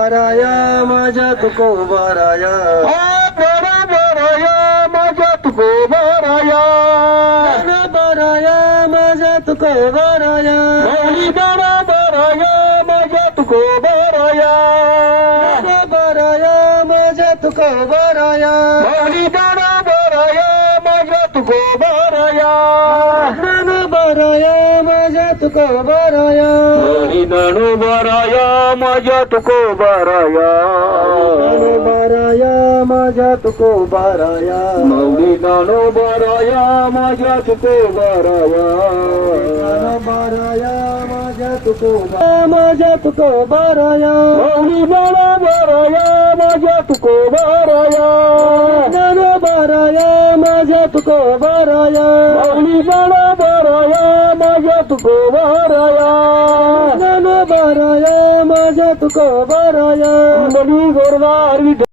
बाराया मज़ा तुको बाराया बोरा बाराया मज़ा तुको बाराया बाराया मज़ा तुको बाराया बोली बारा बाराया मज़ा तुको बाराया बाराया मज़ा तुको बाराया बोली बाराया मज़ा तुको बाराया बाराया मज़ा तुको बाराया। माझ्या तुकोबाराया बाराया. माझ्या तुकोबाराया माऊली नाणू बराया माझ्या तुकोबाराया बाराया. माझ्या तुकोबा माझ्या तुकोबाराया माऊली बाळा बराया माझ्या तुकोबाराया बाराया. माझ्या तुकोबाराया माऊली बाळा बराया माझ्या तुकोबाराया बाराया. माझ्या तुकोबाराया मनी गोरवार